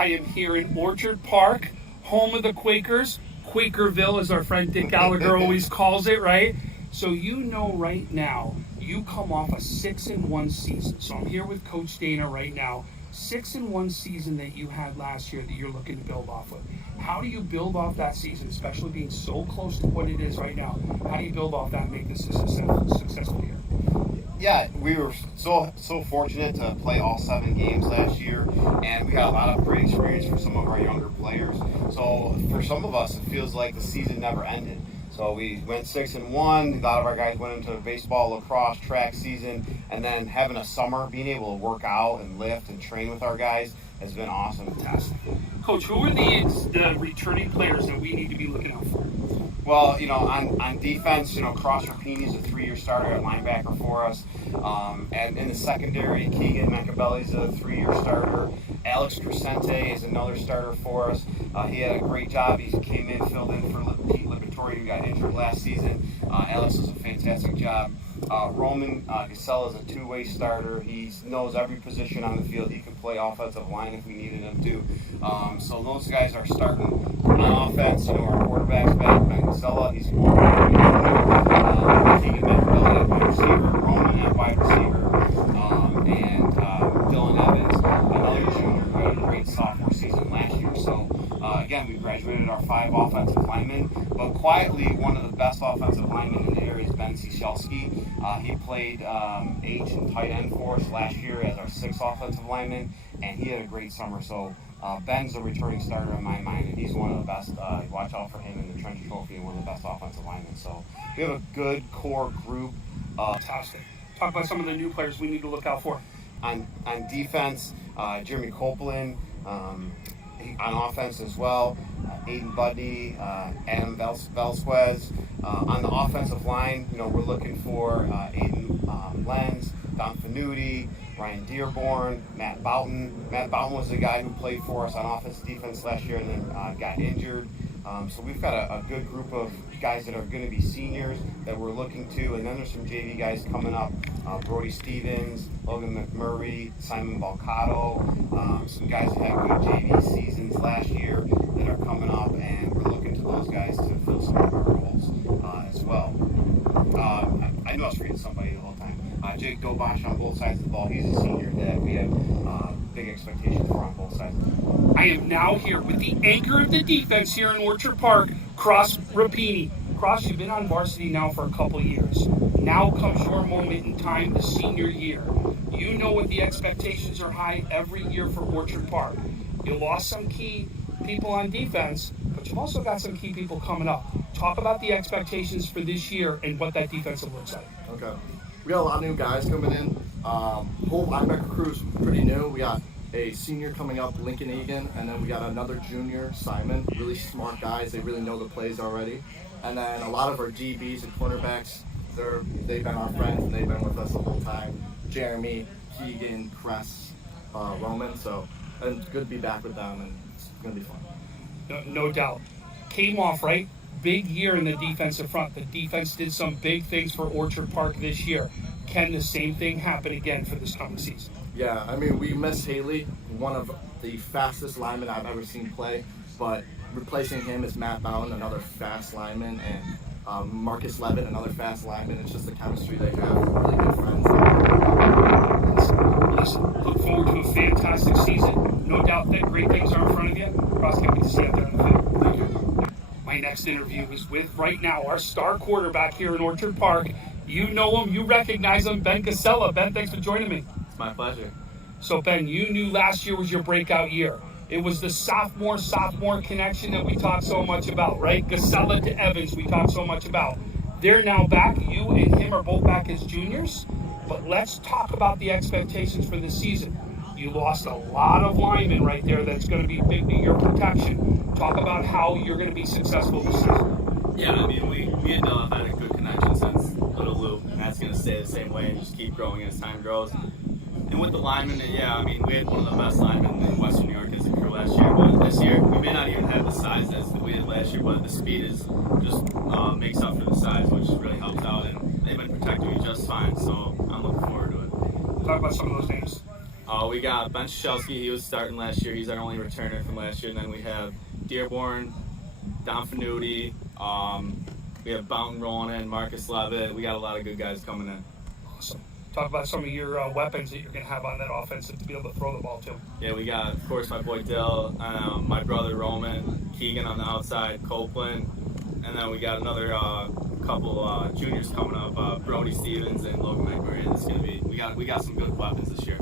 I am here in Orchard Park, home of the Quakers. Quakerville, as our friend Dick Gallagher always calls it, right? So you know right now, you come off a 6-1 season. So I'm here with Coach Dana right now. 6-1 season that you had last year that you're looking to build off of. How do you build off that season, especially being so close to what it is right now? How do you build off that and make this a successful year? Yeah, we were so fortunate to play all 7 games last year, and we got a lot of great experience for some of our younger players. So for some of us, it feels like the season never ended. So we went 6-1. A lot of our guys went into baseball, lacrosse, track season, and then having a summer, being able to work out and lift and train with our guys has been awesome. Fantastic. Coach, who are the returning players that we need to be looking out for? Well, on defense, Cross Rapini is a 3-year starter at linebacker for us. And in the secondary, Keegan Macabelli is a 3-year starter. Alex Crescente is another starter for us. He had a great job. He came in, filled in for Pete Liberatore, who got injured last season. Alex does a fantastic job. Roman Casella is a 2-way starter. He knows every position on the field. He can play offensive line if we needed him to. So those guys are starting on offense. Our quarterback's back, Ben Casella. He's Keegan Macabelli at wide receiver, Roman at wide receiver, and Dylan Evans, another junior who had a great sophomore season last year. So again, we graduated our 5 offensive linemen, but quietly one of the best offensive linemen in the area is Ben Cichelski. He played H and tight end for us last year as our 6th offensive lineman, and he had a great summer. So Ben's a returning starter in my mind, and he's one of the best. Watch out for him in the Trencher Trophy, and one of the best offensive linemen. So we have a good core group. Fantastic. Talk about some of the new players we need to look out for. On defense, Jeremy Copeland. On offense as well, Aiden Budney, Adam Velzquez. On the offensive line, we're looking for Aiden Lenz, Don Finuti, Ryan Dearborn, Matt Boughton. Matt Boughton was the guy who played for us on offense defense last year and then got injured. So we've got a good group of guys that are going to be seniors that we're looking to, and then there's some JV guys coming up, Brody Stevens, Logan McMurray, Simon Balcado, some guys that had good JV seasons last year that are coming up, and we're looking to those guys to fill some of our roles as well. I knew I was reading somebody the whole time. Jake Dobosh on both sides of the ball. He's a senior that we have big expectations for on both sides. I am now here with the anchor of the defense here in Orchard Park, Cross Rapini. Cross, you've been on varsity now for a couple years. Now comes your moment in time, the senior year. You know what the expectations are high every year for Orchard Park. You lost some key people on defense, but you've also got some key people coming up. Talk about the expectations for this year and what that defense looks like. Okay. We got a lot of new guys coming in. Whole linebacker crew is pretty new. We got a senior coming up, Lincoln Egan, and then we got another junior, Simon. Really smart guys. They really know the plays already. And then a lot of our DBs and cornerbacks, they've been our friends and they've been with us the whole time. Jeremy, Keegan, Cress, Roman. So and it's good to be back with them, and it's going to be fun. No doubt. Came off, right? Big year in the defensive front. The defense did some big things for Orchard Park this year. Can the same thing happen again for this coming season? Yeah, I mean, we miss Haley, one of the fastest linemen I've ever seen play, but replacing him is Matt Bowden, another fast lineman, and Marcus Levitt, another fast lineman. It's just the chemistry they have. Really good friends. Listen, look forward to a fantastic season. No doubt that great things are in front of you. Cross, can't wait to see you out there in the field. Thank you. My next interview is with, right now, our star quarterback here in Orchard Park. You know him, you recognize him, Ben Casella. Ben, thanks for joining me. It's my pleasure. So, Ben, you knew last year was your breakout year. It was the sophomore connection that we talked so much about, right? Casella to Evans, we talked so much about. They're now back. You and him are both back as juniors. But let's talk about the expectations for this season. You lost a lot of linemen right there that's going to be big to your protection. Talk about how you're going to be successful this season. Yeah, I mean, me and Dylan have had a good connection since Little Lou, and that's going to stay the same way and just keep growing as time grows. And with the linemen, yeah, I mean, we had one of the best linemen in Western New York as a crew last year. But this year, we may not even have the size as we did last year, but the speed is just makes up for the size, which really helps out. And they've been protecting me just fine, so I'm looking forward to it. Talk about some of those names. We got Ben Cichelski. He was starting last year. He's our only returner from last year. And then we have Dearborn, Don Finuti. We have Bounton rolling in, Marcus Levitt. We got a lot of good guys coming in. Awesome. Talk about some of your weapons that you're going to have on that offense to be able to throw the ball to. Yeah, we got, of course, my boy Dill, my brother Roman, Keegan on the outside, Copeland, and then we got another couple juniors coming up, Brody Stevens and Logan McMurray. It's gonna be we got some good weapons this year.